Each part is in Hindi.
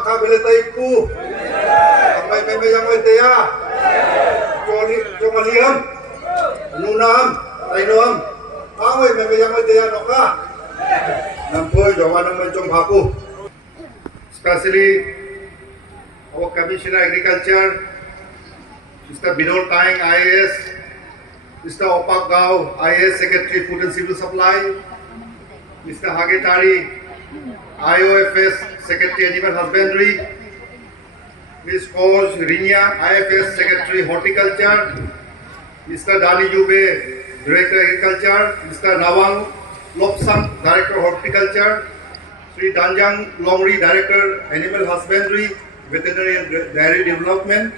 Kabilatayku, Apay Memayang Maytaya, Jomaliam, Nunam, Tainuam, Away Memayang Maytaya Noka, Nampoy, Jomanang Manchong Hapu. Especially our Commissioner Agriculture, Mr. Binod Taing, IAS, Mr. Opak Gao, IAS Secretary Food and Civil Supply, Mr. Hagetari, IOFS Secretary Animal Husbandry, Ms. Koj Rinya, IFS Secretary Horticulture, Mr. Dani Jube, Director Agriculture, Mr. Nawang Lopsang, Director Horticulture, Sri Danjang Longri, Director Animal Husbandry, Veterinary and Dairy Development,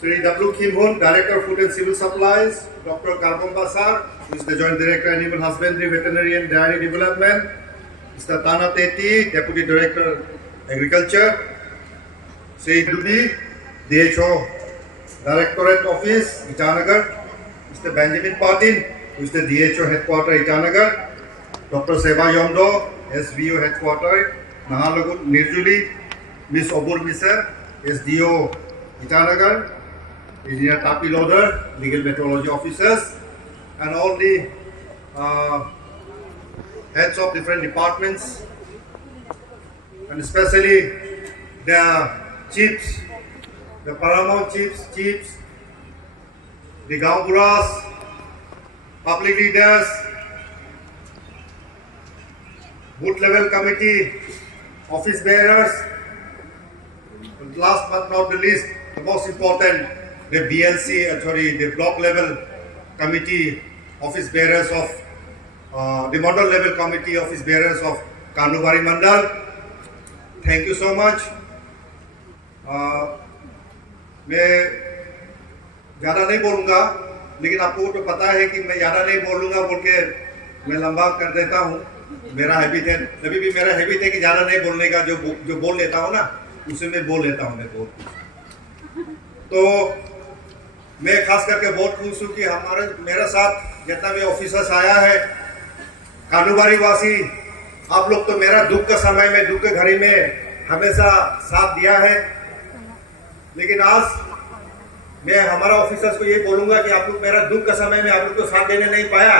Sri W. Kim Hun, Director Food and Civil Supplies, Dr. Karbon Basar, who is the Joint Director Animal Husbandry, Veterinary and Dairy Development, Mr. Tana Teti, Deputy Director Agriculture, Sri Dudi, DHO Directorate Office, Itanagar, Mr. Benjamin Patin, who is the DHO Headquarter, Itanagar, Dr. Seba Yondo, SVO Headquarter, Nahalagun, Nirjuli, Ms. Obur Miser, SDO Itanagar, Engineer Tapi Loader, Legal Metrology Officers, and all the heads of different departments, and especially the chiefs, the paramount chiefs, the Gaumburas, public leaders, booth level committee, office bearers, and last but not the least, the most important, the BLC, the block level committee, office bearers of the Mandal level committee, office bearers of Kanubari Mandal. Thank you so much. मैं ज़्यादा नहीं बोलूँगा, लेकिन आपको तो पता है कि मैं ज़्यादा नहीं बोलूँगा बोल के मैं लंबा कर देता हूँ. मेरा हैबिट है, तभी भी मेरा हैबिट है कि ज़्यादा नहीं बोलने का, जो बोल लेता हूँ ना उसे मैं बोल लेता हूँ. मैं बहुत तो मैं खास करके बहुत खुश हूँ कि मेरे साथ जितना भी ऑफिसर्स आया है, कानूबारी वासी, आप लोग तो मेरा दुख के समय में, दुख के घड़ी में हमेशा साथ दिया है. लेकिन आज मैं हमारा ऑफिसर्स को ये बोलूँगा कि आप लोग मेरा दुख के समय में आप लोग को साथ देने नहीं पाया,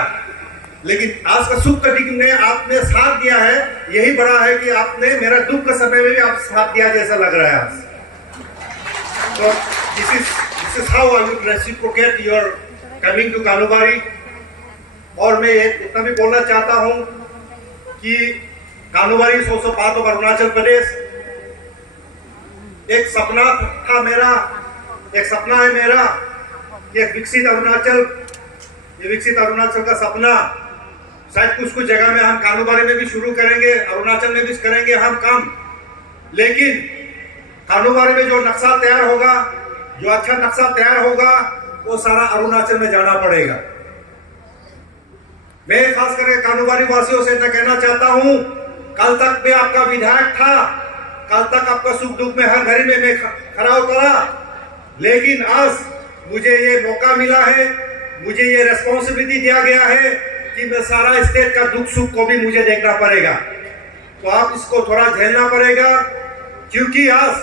लेकिन आज का सुख के दिन में आपने साथ दिया है. यही बड़ा है कि आपने मेरा दुख के समय में भी आप साथ दिया जैसा लग रहा है आज. तो this is how I would reciprocate your coming to कानूबारी. और मैं इतना भी बोलना चाहता हूँ कि कानूबारी 100 पार्ट ऑफ अरुणाचल प्रदेश एक सपना था मेरा, एक सपना है मेरा, एक विकसित अरुणाचल. ये विकसित अरुणाचल का सपना शायद कुछ जगह में हम कानूबारी में भी शुरू करेंगे, अरुणाचल में भी करेंगे हम काम, लेकिन कानूबारी में जो नक्शा तैयार होगा, जो अच्छा नक्शा तैयार होगा, वो सारा अरुणाचल में जाना पड़ेगा. मैं खास करके कानूबारी वासियों से कहना चाहता हूं, कल तक मैं आपका विधायक था, कल तक आपका सुख दुख में हर घड़ी में मैं खड़ा उतरा, लेकिन आज मुझे ये मौका मिला है, मुझे ये रेस्पॉन्सिबिलिटी दिया गया है कि मैं सारा स्टेट का दुख सुख को भी मुझे देखना पड़ेगा. तो आप इसको थोड़ा झेलना पड़ेगा, क्योंकि आज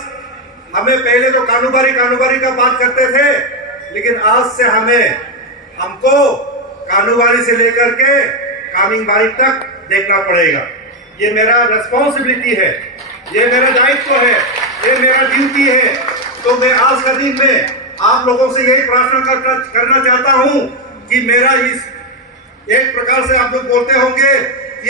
हमें पहले तो कानूबारी का बात करते थे, लेकिन आज से हमको कानूबारी से लेकर के कामिंगबारी तक देखना पड़ेगा. ये मेरा रेस्पॉन्सिबिलिटी है, ये मेरा दायित्व है, ये मेरा ड्यूटी है. तो मैं आज का दिन में आप लोगों से यही प्रार्थना करना चाहता हूं कि मेरा इस एक प्रकार से आप लोग बोलते होंगे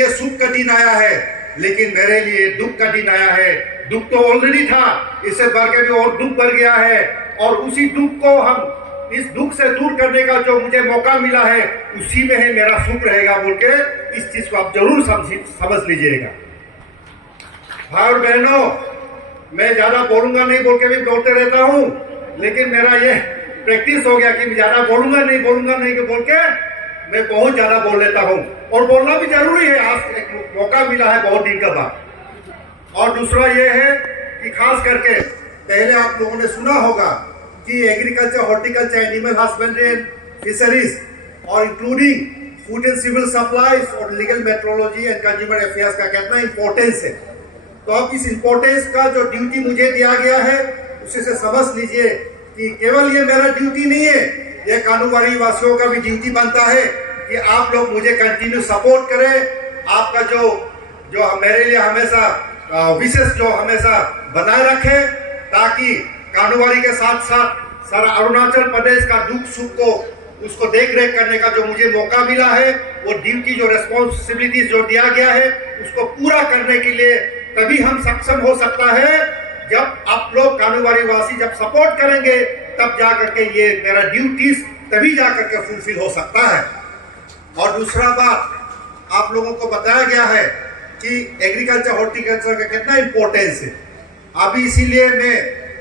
ये सुख का दिन आया है, लेकिन मेरे लिए दुख का दिन आया है. दुख तो ऑलरेडी था, इससे बढ़ के भी और दुख बढ़ गया है, और उसी दुख को हम इस दुख से दूर करने का जो मुझे मौका मिला है, उसी में ही मेरा सुख रहेगा बोल के इस चीज को आप जरूर समझ लीजिएगा. भाई और बहनों, मैं ज्यादा बोलूंगा नहीं बोल के भी बोलते रहता हूँ, लेकिन मेरा ये प्रैक्टिस हो गया कि ज्यादा बोलूंगा नहीं बोल के मैं बहुत ज्यादा बोल लेता हूँ, और बोलना भी जरूरी है. आज एक मौका मिला है बहुत दिन के बाद. और दूसरा ये है कि खास करके पहले आप लोगों ने सुना होगा कि agriculture, horticulture, animal husbandry and fisheries और including food and civil supplies और legal metrology and consumer affairs का कितना इंपॉर्टेंस है। तो अब इस इंपॉर्टेंस का जो ड्यूटी मुझे दिया गया है उसी से समझ लीजिए कि केवल ये मेरा ड्यूटी नहीं है, ये कानूबारी वासियों का भी ड्यूटी बनता है कि आप लोग मुझे कंटिन्यू सपोर्ट करें। आपका जो मेरे लिए हमेशा विशेष जो हमेशा बनाए रखे, ताकि कानूबारी के साथ साथ सारा अरुणाचल प्रदेश का दुख सुख को उसको देख रेख करने का जो मुझे मौका मिला है, वो ड्यूटी जो रेस्पॉन्सिबिलिटीज जो दिया गया है उसको पूरा करने के लिए तभी हम सक्षम हो सकता है जब आप लोग कानूबारी वासी जब सपोर्ट करेंगे, तब जा करके ये मेरा ड्यूटीज तभी जा करके फुलफिल हो सकता है। और दूसरा बात आप लोगों को बताया गया है कि एग्रीकल्चर हॉर्टिकल्चर का कितना इंपॉर्टेंस है। अभी इसीलिए मैं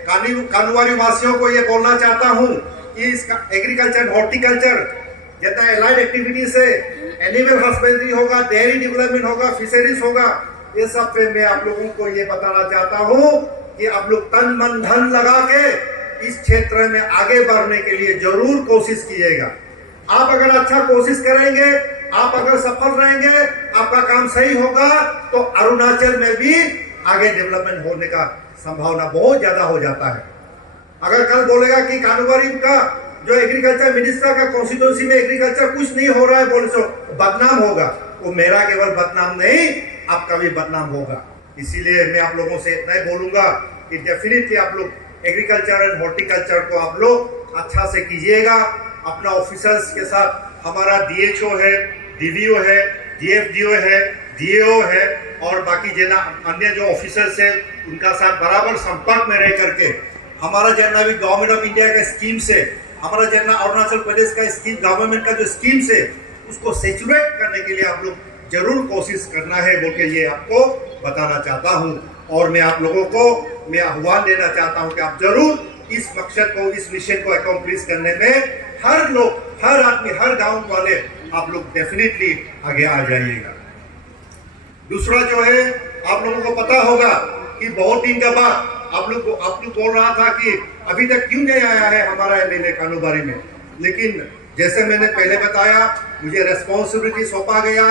कानूबारी वासियों को ये बोलना चाहता हूँ कि इसका एग्रीकल्चर हॉर्टिकल्चर जितना एलाइड एक्टिविटी से एनिमल हस्बेंड्री होगा, डेयरी डेवलपमेंट होगा, फिशरीज होगा, ये सब पे मैं आप लोगों को ये बताना चाहता हूँ कि आप लोग तन मन धन लगा के इस क्षेत्र में आगे बढ़ने के लिए जरूर कोशिश कीजिएगा। आप अगर अच्छा कोशिश करेंगे, आप अगर सफल रहेंगे, आपका काम सही होगा, तो अरुणाचल में भी आगे डेवलपमेंट होने का संभावना बहुत ज्यादा हो जाता है। अगर कल बोलेगा कि कानूबारी का जो एग्रीकल्चर मिनिस्टर का कॉन्स्टिट्यूंसी में एग्रीकल्चर कुछ नहीं हो रहा है बोले तो बदनाम होगा, वो मेरा केवल बदनाम नहीं आपका भी बदनाम होगा। इसीलिए मैं आप लोगों से इतना ही बोलूंगा कि डेफिनेटली आप लोग एग्रीकल्चर एंड हॉर्टिकल्चर को आप लोग अच्छा से कीजिएगा। अपना ऑफिसर्स के साथ हमारा डीएचओ है, डीवीओ है, डीएफडीओ है, डीएओ है और बाकी जितना अन्य जो ऑफिसर्स है उनका साथ बराबर संपर्क में रह करके हमारा जितना भी गवर्नमेंट ऑफ इंडिया का स्कीम से, हमारा जितना अरुणाचल प्रदेश का स्कीम गवर्नमेंट का जो स्कीम से उसको सेचुरेट करने के लिए आप लोग जरूर कोशिश करना है बोल के ये आपको बताना चाहता हूँ। और मैं आप लोगों को मैं आह्वान देना चाहता हूँ कि आप जरूर इस मकसद को, इस मिशन को अकम्प्लिश करने में हर लोग, हर आदमी, हर गांव वाले आप लोग डेफिनेटली आगे आ जाइएगा। दूसरा जो है, आप लोगों को पता होगा कि बहुत दिन के बाद आप लोग बोल रहा था कि अभी तक क्यों नहीं आया है हमारा एमएलए कानूबारी में, लेकिन जैसे मैंने पहले बताया मुझे रेस्पॉन्सिबिलिटी सौंपा गया,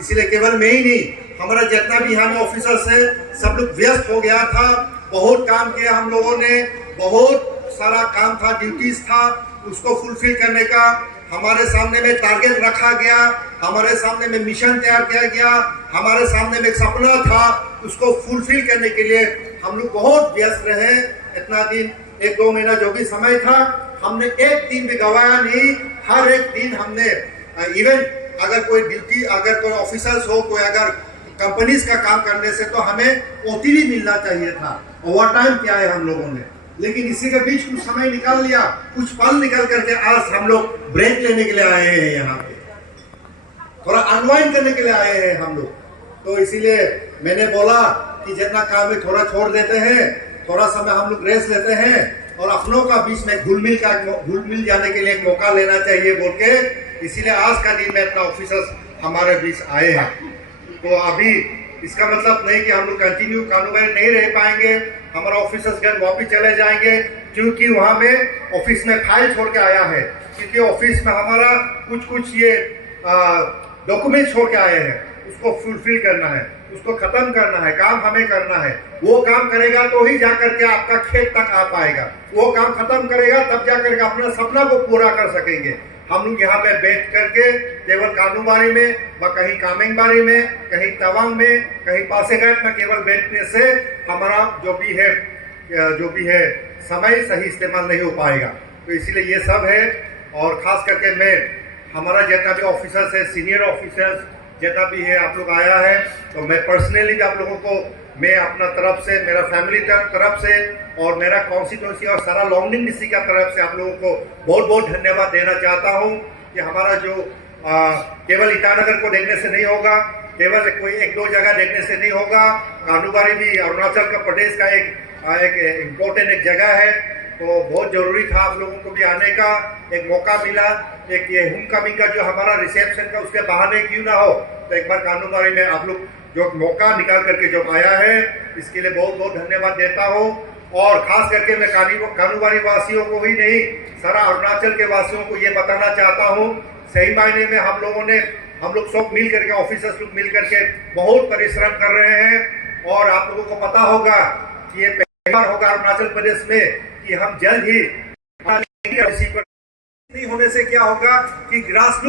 इसलिए केवल मैं ही नहीं, हमारा जितना भी यहाँ में ऑफिसर्स है सब लोग व्यस्त हो गया था। बहुत काम किया हम लोगों ने, बहुत सारा काम था, ड्यूटीज था, उसको फुलफिल करने का हमारे सामने में टारगेट रखा गया, हमारे सामने में मिशन तैयार किया गया, हमारे सामने में एक सपना था, उसको फुलफिल करने के लिए हम लोग बहुत व्यस्त रहे। इतना दिन, 1-2 महीना जो भी समय था, हमने एक दिन भी गवाया नहीं। हर एक दिन हमने इवन अगर कोई ड्यूटी, अगर कोई ऑफिसर्स हो, कोई अगर कंपनीज का काम करने से तो हमें ओटी भी मिलना चाहिए था। ओवर टाइम किया है हम लोगों ने, लेकिन इसी के बीच कुछ समय निकाल लिया, कुछ पल निकल करके आज हम लोग ब्रेक लेने के लिए आए हैं, यहाँ पे थोड़ा अनवाइंड करने के लिए आए हैं हम लोग। तो इसीलिए मैंने बोला कि जितना काम है थोड़ा छोड़ देते हैं, थोड़ा समय हम लोग रेस्ट लेते हैं और अपनों का बीच में घुल मिल जाने के लिए एक मौका लेना चाहिए बोल के, इसीलिए आज का दिन में इतना ऑफिसर्स हमारे बीच आए हैं। तो अभी इसका मतलब नहीं कि हम लोग कंटिन्यू कानूबारी नहीं रह पाएंगे, हमारा ऑफिसर्स घर वापिस चले जाएंगे, क्योंकि वहाँ में ऑफिस में फाइल छोड़ के आया है, क्योंकि ऑफिस में हमारा कुछ ये डॉक्यूमेंट छोड़ के आए हैं, उसको फुलफिल करना है, उसको खत्म करना है, काम हमें करना है। वो काम करेगा तो ही जाकर के आपका खेत तक आ पाएगा, वो काम खत्म करेगा तब जाकर के अपना सपना को पूरा कर सकेंगे। हम लोग यहाँ पे बैठ करके केवल कानूबारी में व कहीं कामेंगबारी में, कहीं तवांग में, कहीं पासीघाट में केवल बैठने से हमारा जो भी है समय सही इस्तेमाल नहीं हो पाएगा। तो इसलिए ये सब है। और खास करके मैं, हमारा जितना भी ऑफिसर्स है, सीनियर ऑफिसर्स जितना भी है, आप लोग आया है, तो मैं पर्सनली आप लोगों को, मैं अपना तरफ से, मेरा फैमिली तरफ से और मेरा कॉन्स्टिट्यूंसी और सारा लॉन्गडिंग डिस्ट्रिक्ट का तरफ से आप लोगों को बहुत बहुत धन्यवाद देना चाहता हूं कि हमारा जो केवल ईटानगर को देखने से नहीं होगा, केवल कोई 1-2 जगह देखने से नहीं होगा, कानूबारी भी अरुणाचल का प्रदेश का एक इम्पोर्टेंट एक जगह है। तो बहुत जरूरी था आप लोगों को भी आने का, एक मौका मिला, एक ये होम कमिंग का जो हमारा रिसेप्शन का उसके बहाने क्यों ना हो, तो एक बार कानूबारी में आप लोग जो मौका निकाल करके जो आया है, इसके लिए बहुत बहुत धन्यवाद देता हूँ। और खास करके मैं कानूबारी वासियों को ही नहीं, सारा अरुणाचल के वासियों को ये बताना चाहता हूँ सही मायने में हम लोग सब मिल करके ऑफिसर्स लोग मिल करके बहुत परिश्रम कर रहे हैं। और आप लोगों को पता होगा कि ये पहली बार होगा अरुणाचल प्रदेश में कि हम जल्द ही इसी पर नहीं होने से क्या होगा कि ग्रास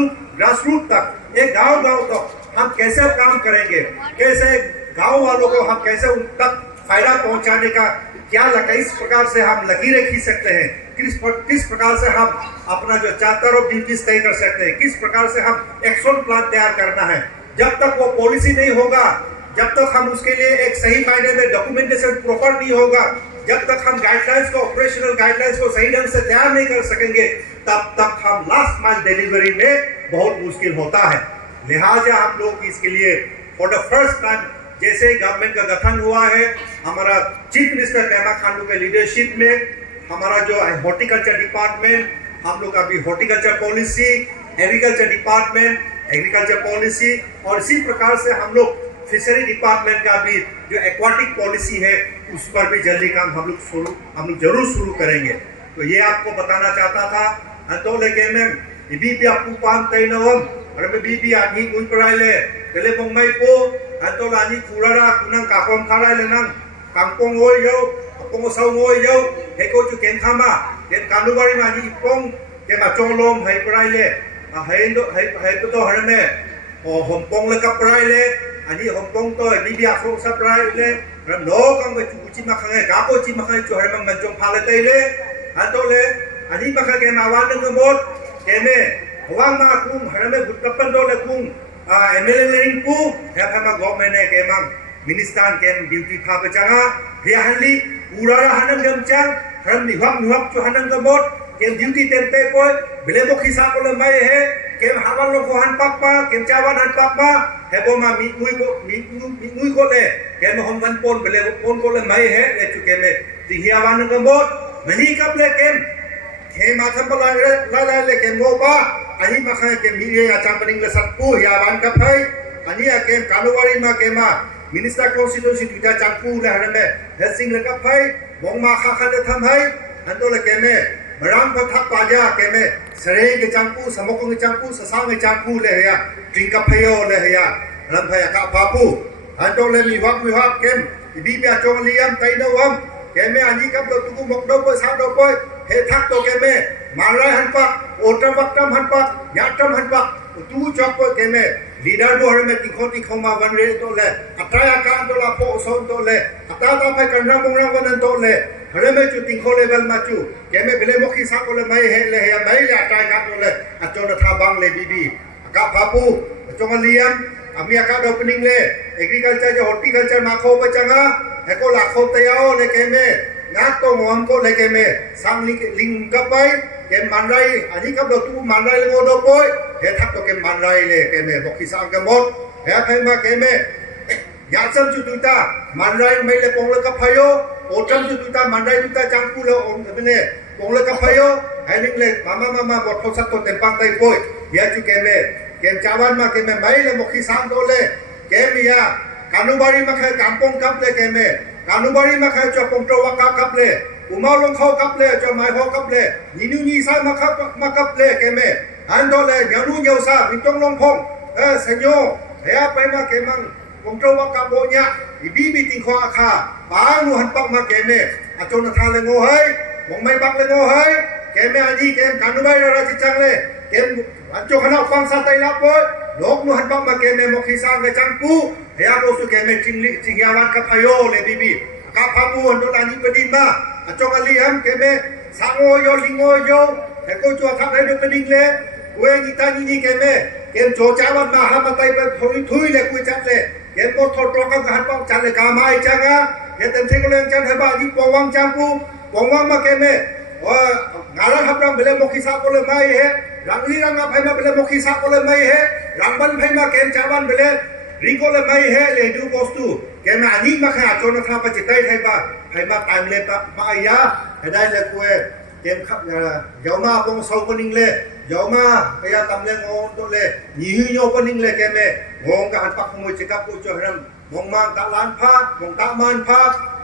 रूट तक एक गांव तक हम कैसे काम करेंगे, कैसे गांव वालों को हम कैसे उन तक फायदा पहुंचाने का क्या किस प्रकार से हम लकीरें खींच सकते हैं, किस प्रकार से हम अपना जो चार्टर ऑफ ड्यूटीज तय कर सकते हैं, किस प्रकार से हम एक्शन प्लान तैयार करना है। जब तक वो पॉलिसी नहीं होगा, जब तक हम उसके लिए एक सही मायने में डॉक्यूमेंटेशन प्रॉपर नहीं होगा, जब तक हम गाइडलाइंस को ऑपरेशनल गाइडलाइंस को सही ढंग से तैयार नहीं कर सकेंगे, तब तक हम लास्ट माइल डिलीवरी में बहुत मुश्किल होता है। लिहाजा हम लोग इसके लिए फॉर द फर्स्ट टाइम जैसे गवर्नमेंट का गठन हुआ है, हमारा चीफ मिनिस्टर पेमा खांडू के लीडरशिप में हमारा जो हॉर्टिकल्चर डिपार्टमेंट, हम लोग अभी horticulture policy, agriculture department, agriculture policy, और इसी प्रकार से हम लोग फिशरी डिपार्टमेंट का भी जो एक्वाटिक पॉलिसी है उस पर भी जल्दी काम हम लोग जरूर शुरू करेंगे। तो ये आपको बताना चाहता था। तो लेके मैं भी आपको पान तय नवम और मैं भी आदमी कोई पढ़ाई ले पहले बोंगमाई को तो लानी कुरारा कुनंग काकोम खारा ले नंग कांगपोंग ओय यो कांगपोंग साउ ओय यो हे को चु केन खामा केन कानुबारी मानी इपोंग के मा चोंगलोम है पढ़ाई ले है तो हर में होमपोंग ले का पढ़ाई ले ani hompong to bibi afong saprai le ram no kang ba chu chi ma khang ga ko chi ma khang chu har mang man chong pha le tai le han to le ani ma khang ke ma wan ng mot ke me hwang ma kum har me gut kapan do le kum mla ling pu he pha ma government ne ke mang ministan ke duty pha pa changa he hanli pura ra hanang gam chang ram ni hwak chu hanang ga mot ke duty tem pe poi bele bo khisa ko le mai he ke hawan lo ko han pak pa ke chawan han pak pa हेबो मा मी को ले के म हम वन पोन बले पोन को ले मई है ले चुके में तिहियावान का मोट मनी कब ले के माथम बला ला ले के मोपा अनि मखा के मीरे आचाम पनिंग ले सत्पू यावान का भाई अनि के कानुवारी मा के मा मिनिस्टर कॉन्स्टिट्यूशन तुटा चांपू ले हर में हेसिंग ले का भाई मोंग मा खा खा ले थम है अंतो ले के में मराम पथा पाजा के में सरे के चांपू समोकों के चांपू ससांग के चांपू ले या ड्रिंक पयो ले या रम भया का पापू अंतो ले मी वाक केम बी बे चोंग लियम तै नवम के में अनि कब तो तुकु मोकडो पे सा दो पे हे थक तो के में मारा हन पा ओटम वक्तम हन पा याटम हन पा तू चौक के में लीडर दो हर में तिखो मा वन रे तो ले अटाया का तो ला पो सोन तो ले अता ता पे करना मोंगरा वन तो ले हरे में चु तिखो लेवल मा चु के में बिले मुखी सा को ले मई है ले या मई ले अटाया का तो ले अचो न था बांग ले बीबी का पापू चोंग लियम अमी अका ओपनिंग ले एग्रीकल्चर जो हॉर्टिकल्चर माखो बचंगा है को लाखो तयाओ ले के में ना तो मोम को ले के में सांग लिंग कपाई के मानराई अनि कब तू मानराई ले दो पोय हे थक तो के मानराई ले के में बखी सांग के मोट हे फेमा के में यासम चु तुता मानराई में ले पोंग ले का फयो ओटम चु तुता मानराई तुता चांगपू ले ने पोंग ले का फयो हैनिंग ले मामा बोठो सत तो तेपांग तै पोय या चु के में केम चावन मा के में मई ले मुखी सांग दो ले केम या कानुबारी मा खे कांपोंग कप ले के में कानुबारी मा खे चो पोंगटो वका कप ले उमाव लों खौ कप ले चो माय हो कप ले निनु नि सा मा कप ले के में हान दो ले न्यानु न्योसा मिटोंग लों खोंग सेन्यो हेया पे मा के मंग पोंगटो वका बोnya इबी बी तिंग खो आखा बानु हन पक मा के में अचो न था ले ngो है मोंग mai बक ले ngो है के में आजी के कानुबारी रा चिचांग ले के अंचो खना पंग सा तै लाप लोग नु हन पक मा के में मोखी सांग के चांगपू हेया को सु के में चिंगियावान का फयो ले बीबी का फापू हन तो लानी पदिन मा अचो गली हम के में सांगो यो लिंगो यो हे को चो था रे पदिन ले वे नीता नी के में के जोचावन मा हा मताई पे थोड़ी थुई ले कुछ चट ले के को थोटो का हन पक चले का माई चागा ये तंथे को ले चन है बाजी पोवांग चांगपू पोवांग मा के में और गारा हपरा बेले मोखी सा को ले माई है रंगली रंगा भाई मा बेले मोखी सा को ले माई है रंगबन भाई मा केन चावन बेले रिको ले माई है ले दु पोस्तु के में ani मा खा चो न था प चितै थाई बा भाई मा टाइम ले मा या हेदाय ले कुए केम यौमा पोंग सौ पनिंग ले यौमा कया तमले ngong तो ले निहु यो पनिंग ले के में ngong का हन पक खमोय चिका पु चो हरम ngong mang ta lan pha ngong ta man pha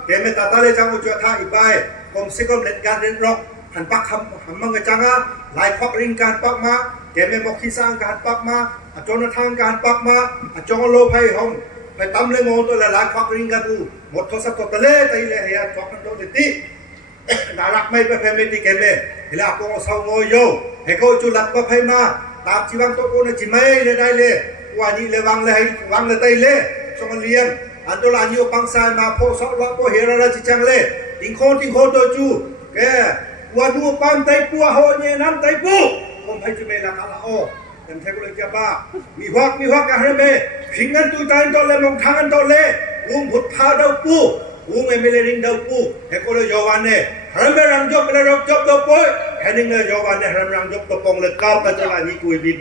के में ताता ले चांगु चो था इबाय कम से कम लेट गान रेन रॉक हन पक हम मंग चांगा लाइ फक रिंग कान पक मा แกไม่บอกขี้สร้างการปักมาจนทางการปักมาจงโลภัยห้องไปตำเลยงงตัวละลายควักริงกันดูหมดทศกัณฐ์เล่ไตเลยเฮียจอกกันโดนติน่ารักไม่ไปไม่ติแกไม่เฮล่าพวกเขาโง่โย่เฮ้เขาจุลัดก็ภัยมาตามชีวังตัวกูเนี่ยจิไม่เลยได้เลยวันนี้เลยวังเลยไตเลยจงเลี้ยงอันตัวลานิโอปังสายมาพอสอบล้อพอเฮราจิจังเลยติงโคนตัวจูแกว่าดูปันไตปัวหัวเนี่ยน้ำไตปูผมให้จุเมล่ะกันละโอ้ยังใช้กุลเจ้าบ้ามีฮอกกันให้เมพิงกันตุยตายตัวเลยมองทางกันตัวเลยวุ้งผุดพาดาวปูวุ้งไม่เลยริงดาวปูให้กุลโยวันเนี่ยฮาร์เมรังจบเลยจบตัวปูให้นิ่งเลยโยวันเนี่ยฮาร์เมรังจบตัวปองเลยก้าวกันตัวละนี่กุยบี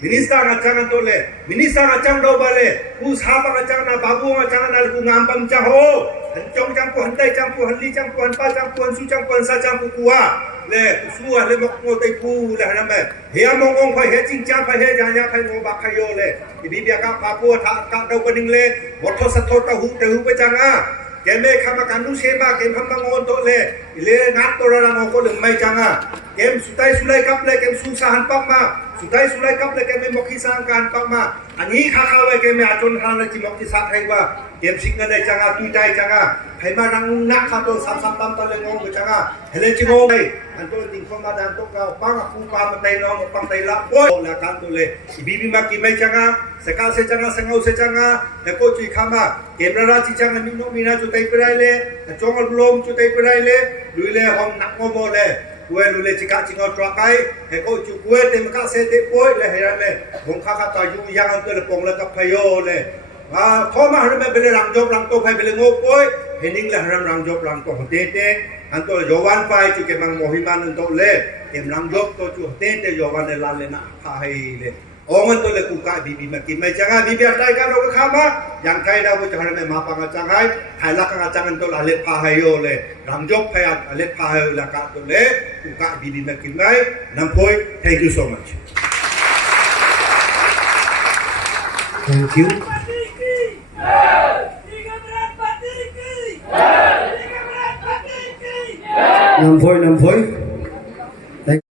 มินิสตาร์อาจารย์กันตัวเลยมินิสตาร์อาจารย์ดาวบาเลยกูสาบังอาจารย์นะบาบูอาจารย์นะกูงามปั๊มจ้าโหหันจงจังปูหันไตจังปูหันลีจังปูหันป้าจังปูหันสุจังปูหันซาจังปูกัวเลยสู้เลยมกโมไตปูเลยฮะนั่นแหละเฮียมองไปเฮียจริงจังไปเฮียจางไปงงบักขยโยเลยที่บีบีกับพาปัวท่ากับดาวปนิงเลยหมดทศตวรรษตะหูไปจังอ่ะแกไม่ข้ามาการดูเชบ้าเกมทำบังงอนโตเลยเลยนัดตัวเรามองคนหนึ่งไม่จังอ่ะเกมสุดท้ายสุดเลยกับเลยเกมสู้สหันปักมาสุดท้ายสุดเลยกับเลยเกมไม่มกขี้สร้างการปักมาอันนี้ข้าไว้เกมไม่อาจนทางเลยจิมกที่สัตว์ให้ว่าเกมสิงกันได้จังอ่ะตุยใจจังอ่ะให้มารังนักข้าตัวซ้ำตามตะเลยงงไปจังอ่ะเฮเลจิงงไปอันตัวติงคนมาดันตัวเก่าปังคู่ปามันไตน้องปังไตละโอ้ยละกันตัวเลยบีมากินไม่จังอ่ะสกัดเสจังอ่ะสงเอาเสจังอ่ะแต่ก็จุยข้ามาเกมระดับที่จังอ่ะมีน้องมีน่าจุดไตไปได้เลยจงลมจุดไตไปได้เลยลุยเลยห้องนักงงเลยกูเอลุเลยจิกาจิงเอาตรักไปเฮ้ก็จุกูเอเต็มก้าเสเตปอยเลยเฮ้ยเลยผมข้าต่ออยู่ยังอันตัวเลยปงเลยกับพยโเลยท้อมาหรือไม่เป็นรังจบรังโตไปเป็นงบปอยเห็นนิ่งเลยรังจบรังโตเตอันตัวโยวันไปจุเกมังโมหิมันอันโตเลยเก็บรังจบตัวจุเตโยวันเลยลาเลยนะพาให้เลยโอ้มันตัวเลยกูกะบีมากินไม่จังบีอะไรกันเราก็ข้ามายังใครเราก็จะให้มาปังจังให้ถ่ายลักกันจังอันตัวเลยพาให้โยเลยรังจบพยานเลยพาให้ละกันตัวเลยกูกะบีมากินไม่น้ำพอย thank you so much thank you Nam phôi